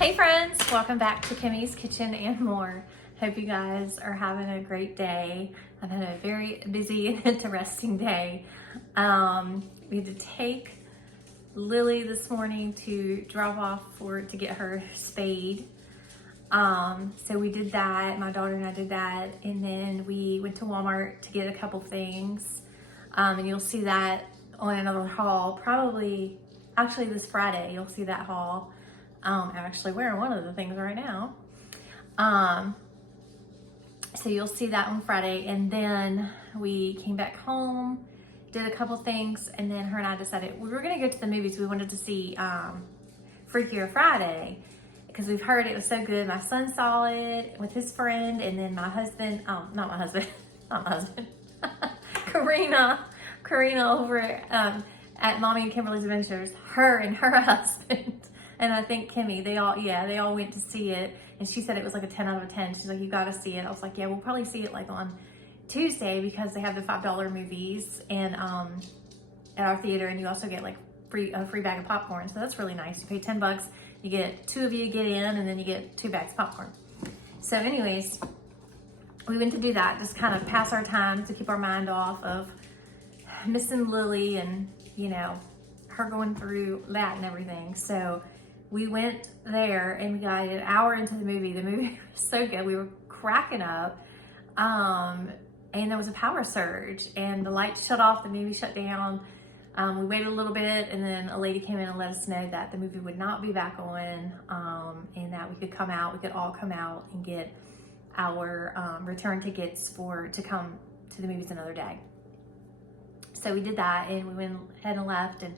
Hey friends, welcome back to Kimmy's Kitchen and More. Hope you guys are having a great day. I've had a very busy and interesting day. We had to take Lily this morning to drop off to get her spayed. So we did that, my daughter and I did that, and then we went to Walmart to get a couple things. And you'll see that on another haul, actually this Friday, you'll see that haul. I'm actually wearing one of the things right now. So you'll see that on Friday. And then we came back home, did a couple things, and then her and I decided we were gonna go to the movies. We wanted to see Freakier Friday because we've heard it was so good. My son saw it with his friend, and then my husband, not my husband, Karina over at Mommy and Kimberly's Adventures, her and her husband. And I think Kimmy, they all went to see it. And she said it was like a 10 out of 10. She's like, you gotta see it. I was like, yeah, we'll probably see it like on Tuesday because they have the $5 movies and at our theater, and you also get like a free bag of popcorn. So that's really nice. You pay $10, you get 2 of you to get in, and then you get 2 bags of popcorn. So anyways, we went to do that, just kind of pass our time to keep our mind off of missing Lily and, you know, her going through that and everything. So we went there and we got an hour into the movie. The movie was so good. We were cracking up. And there was a power surge and the lights shut off, the movie shut down. We waited a little bit, and then a lady came in and let us know that the movie would not be back on, and that we could all come out and get our return tickets to come to the movies another day. So we did that, and we went ahead and left and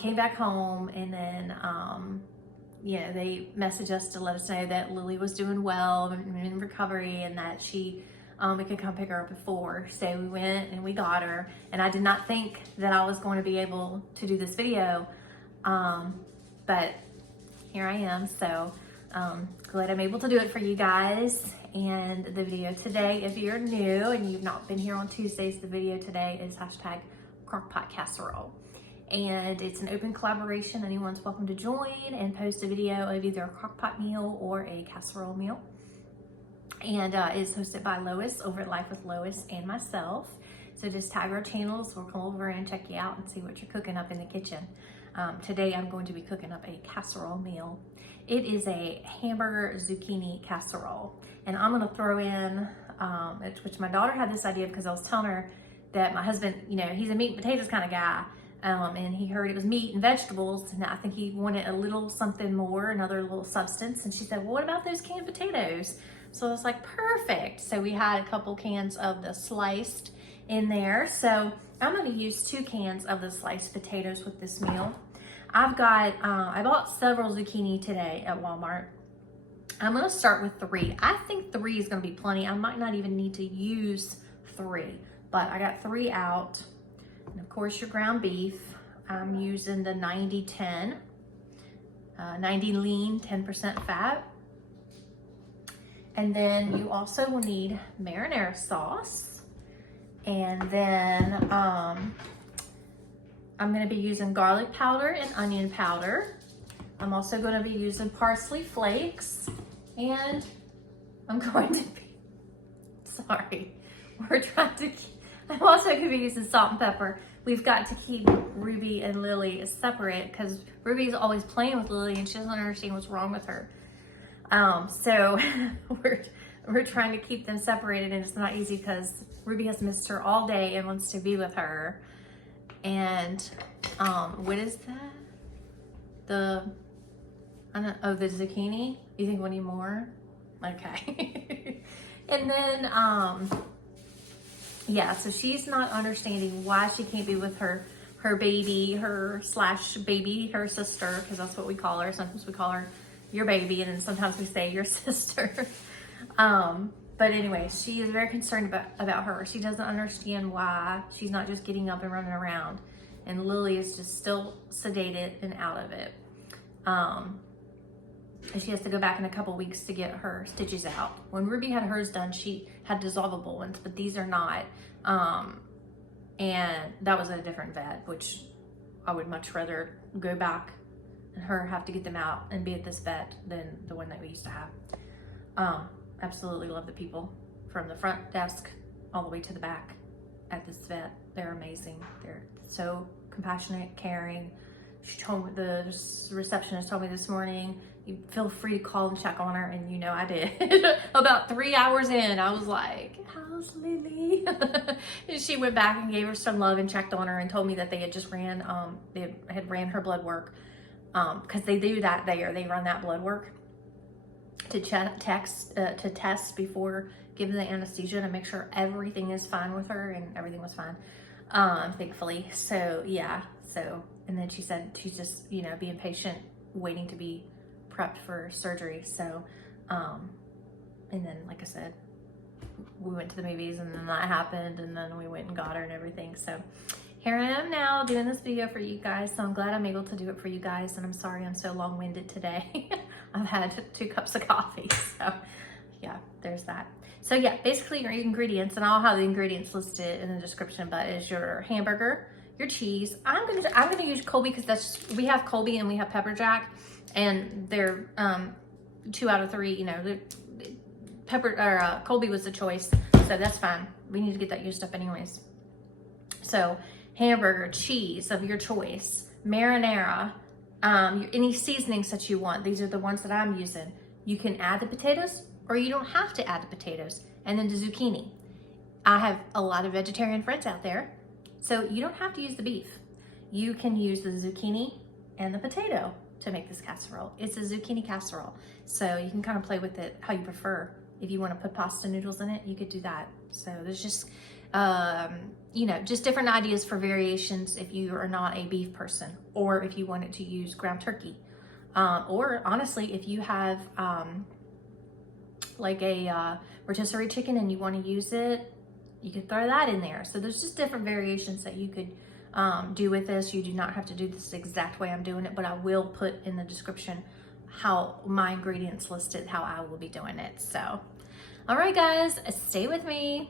came back home, and then they messaged us to let us know that Lily was doing well and in recovery, and that we could come pick her up at 4. So we went and we got her, and I did not think that I was going to be able to do this video, but here I am. So glad I'm able to do it for you guys. And the video today, if you're new and you've not been here on Tuesdays, the video today is #Crockpot Casserole. And it's an open collaboration. Anyone's welcome to join and post a video of either a crockpot meal or a casserole meal. And it's hosted by Lois over at Life with Lois and myself. So just tag our channels. We'll come over and check you out and see what you're cooking up in the kitchen. Today I'm going to be cooking up a casserole meal. It is a hamburger zucchini casserole. And I'm gonna throw in, which my daughter had this idea because I was telling her that my husband, he's a meat and potatoes kind of guy. And he heard it was meat and vegetables, and I think he wanted a little something more, another little substance. And she said, well, what about those canned potatoes? So I was like, perfect. So we had a couple cans of the sliced in there. So I'm gonna use 2 cans of the sliced potatoes with this meal. I bought several zucchini today at Walmart. I'm gonna start with 3. I think 3 is gonna be plenty. I might not even need to use 3, but I got 3 out. And of course, your ground beef. I'm using the 90-10, 90 lean, 10% fat. And then you also will need marinara sauce. And then I'm gonna be using garlic powder and onion powder. I'm also gonna be using parsley flakes. And I'm going to be, I'm also going to be using salt and pepper. We've got to keep Ruby and Lily separate because Ruby's always playing with Lily and she doesn't understand what's wrong with her. So we're trying to keep them separated, and it's not easy because Ruby has missed her all day and wants to be with her. And what is that? The zucchini? You think we need more? Okay. And then so she's not understanding why she can't be with her baby, her sister, because that's what we call her. Sometimes we call her your baby, and then sometimes we say your sister. But anyway, she is very concerned about her. She doesn't understand why she's not just getting up and running around. And Lily is just still sedated and out of it. And she has to go back in a couple weeks to get her stitches out. When Ruby had hers done, she had dissolvable ones, but these are not. And that was at a different vet, which I would much rather go back and her have to get them out and be at this vet than the one that we used to have. Absolutely love the people from the front desk all the way to the back at this vet. They're amazing. They're so compassionate, caring. She told me, the receptionist told me this morning, you feel free to call and check on her, and you know I did. About 3 hours in, I was like, how's Lily? And she went back and gave her some love and checked on her and told me that they had just ran, they had ran her blood work, because they do that there. They run that blood work to test before giving the anesthesia to make sure everything is fine with her, and everything was fine, thankfully. So yeah, and then she said she's just, you know, being patient, waiting to be prepped for surgery. So, and then, like I said, we went to the movies, and then that happened, and then we went and got her and everything. So here I am now doing this video for you guys. So I'm glad I'm able to do it for you guys, and I'm sorry I'm so long-winded today. I've had 2 cups of coffee, so yeah, there's that. So yeah, basically your ingredients, and I'll have the ingredients listed in the description, but is your hamburger, your cheese. I'm gonna use Colby because we have Colby and we have pepper jack, and they're 2 out of 3. You know, Colby was the choice, so that's fine. We need to get that used up anyways. So hamburger, cheese of your choice, marinara, any seasonings that you want. These are the ones that I'm using. You can add the potatoes, or you don't have to add the potatoes. And then the zucchini. I have a lot of vegetarian friends out there, so you don't have to use the beef. You can use the zucchini and the potato to make this casserole. It's a zucchini casserole, so you can kind of play with it how you prefer. If you want to put pasta noodles in it, you could do that. So there's just, you know, just different ideas for variations if you are not a beef person, or if you wanted to use ground turkey. Or honestly, if you have like a rotisserie chicken and you want to use it, you could throw that in there. So there's just different variations that you could do with this. You do not have to do this exact way I'm doing it, but I will put in the description how my ingredients listed, how I will be doing it. So, all right guys, stay with me.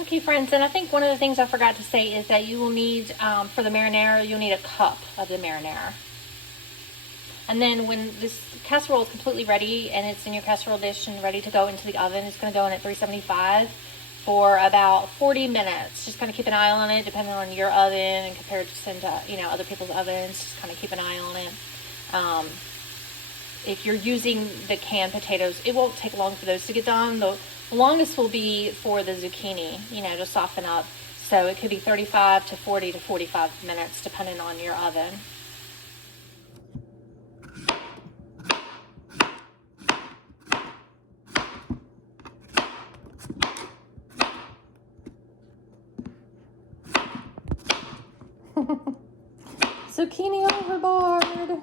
Okay friends, and I think one of the things I forgot to say is that you will need, for the marinara, you'll need a cup of the marinara. And then when this casserole is completely ready and it's in your casserole dish and ready to go into the oven, it's going to go in at 375 for about 40 minutes. Just kind of keep an eye on it, depending on your oven and compared to, you know, other people's ovens. Just kind of keep an eye on it. If you're using the canned potatoes, it won't take long for those to get done. The longest will be for the zucchini, you know, to soften up. So it could be 35 to 40 to 45 minutes, depending on your oven. Zucchini overboard.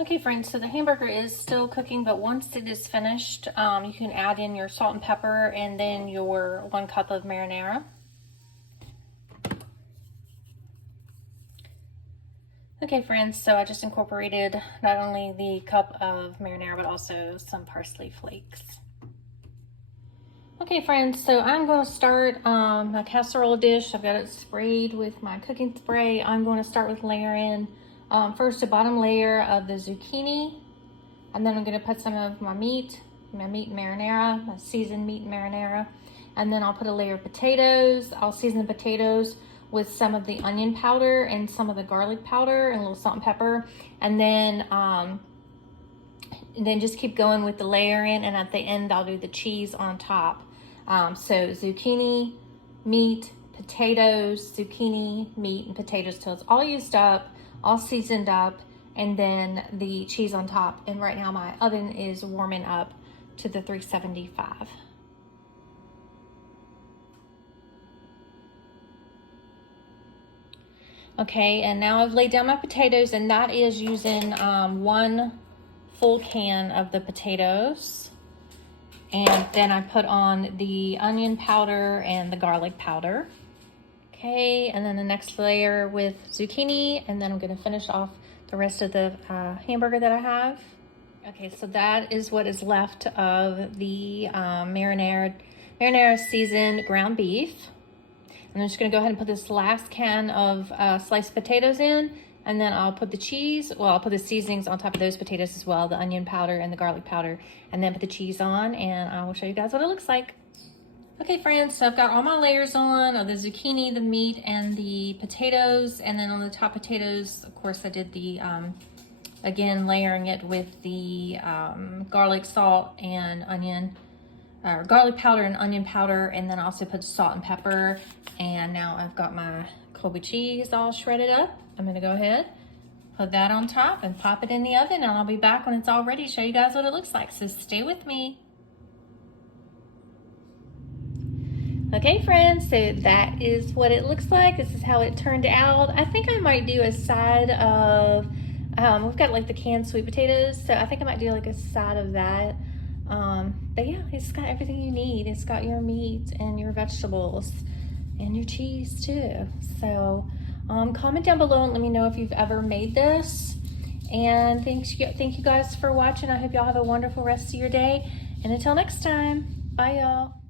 Okay friends, so the hamburger is still cooking, but once it is finished, you can add in your salt and pepper and then your 1 cup of marinara. Okay friends, so I just incorporated not only the cup of marinara, but also some parsley flakes. Okay friends, so I'm going to start my casserole dish. I've got it sprayed with my cooking spray. I'm going to start with layering first a bottom layer of the zucchini, and then I'm going to put some of my meat marinara, my seasoned meat marinara, and then I'll put a layer of potatoes. I'll season the potatoes with some of the onion powder and some of the garlic powder and a little salt and pepper, and then just keep going with the layering, and at the end I'll do the cheese on top. So zucchini, meat, potatoes, zucchini, meat, and potatoes till it's all used up, all seasoned up, and then the cheese on top. And right now my oven is warming up to the 375. Okay, and now I've laid down my potatoes, and that is using 1 full can of the potatoes. And then I put on the onion powder and the garlic powder. Okay, and then the next layer with zucchini, and then I'm gonna finish off the rest of the hamburger that I have. Okay, so that is what is left of the marinara seasoned ground beef. And I'm just gonna go ahead and put this last can of sliced potatoes in, and then I'll put the cheese, well, I'll put the seasonings on top of those potatoes as well, the onion powder and the garlic powder, and then put the cheese on, and I will show you guys what it looks like. Okay, friends, so I've got all my layers on of the zucchini, the meat, and the potatoes, and then on the top potatoes, of course, I did the, again, layering it with the garlic, salt, and onion, garlic powder and onion powder, and then I also put salt and pepper. And now I've got my Colby cheese all shredded up. I'm gonna go ahead, put that on top and pop it in the oven, and I'll be back when it's all ready to show you guys what it looks like, so stay with me. Okay, friends, so that is what it looks like. This is how it turned out. I think I might do a side of, we've got like the canned sweet potatoes, so I think I might do like a side of that. But yeah, it's got everything you need. It's got your meat and your vegetables and your cheese too. So comment down below and let me know if you've ever made this. And thank you guys for watching. I hope y'all have a wonderful rest of your day. And until next time, bye y'all.